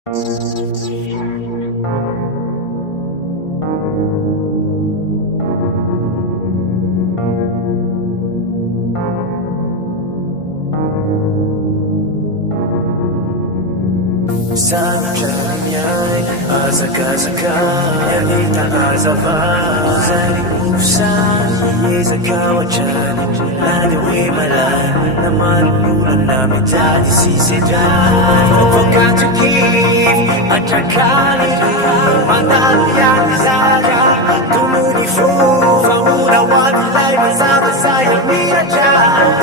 Sana kanyay azaka Yanita azava Zalimusan Yezakawajan Nadawi malay Namalulunan namin dati sisidan Forgot to give At akali Manalo yan zaga Tumuni fuva Muna wadilay Mazaba sayang miraja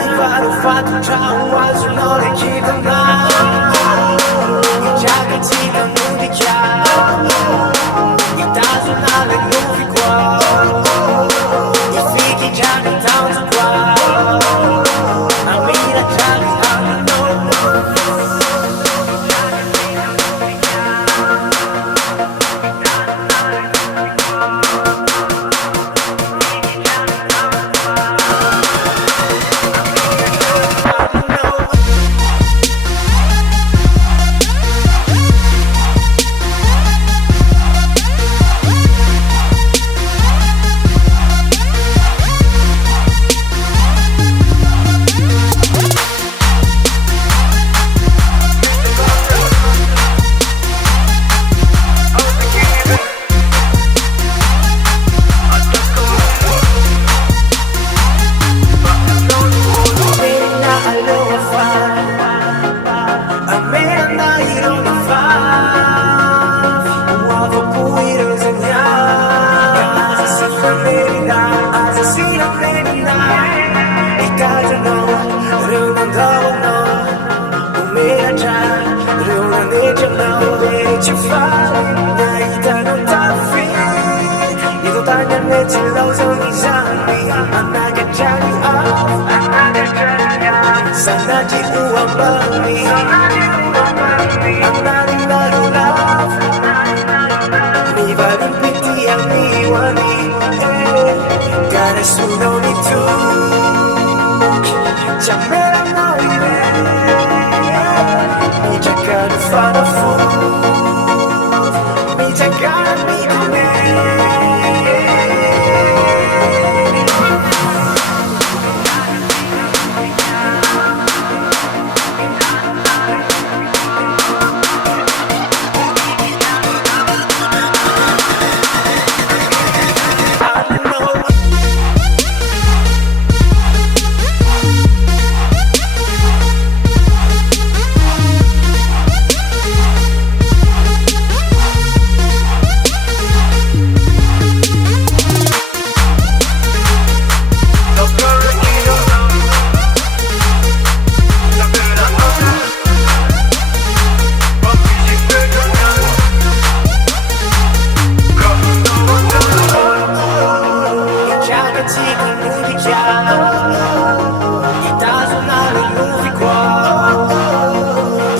Ibaro fatu Chao wazulole kitanga Jagatita nudicha Itazo nale nuvi kwa Ifiki jani taunza kwa Amira jani amino Chị phá ngày ta đâu ta phi Đi đâu ta nhắn lên chỉ lâu rồi đi ra đi Anna get Johnny off Sana chị u âm mi Anna đi la do love Mi va limpiti a mi wani Gare su no ni tu Chamera no ire Mi giacca di fare fuoco It doesn't matter who we go.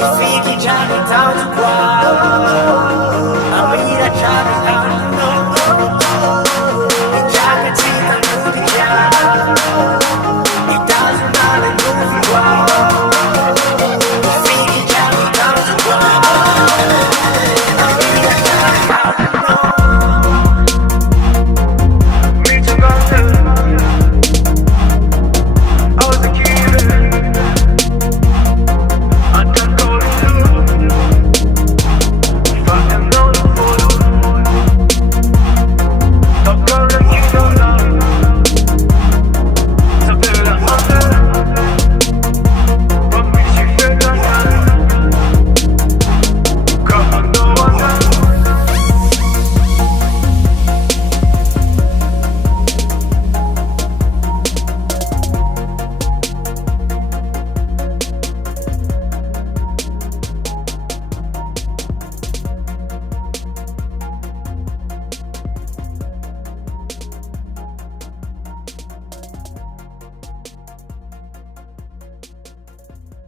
If we keep jumping down to ground.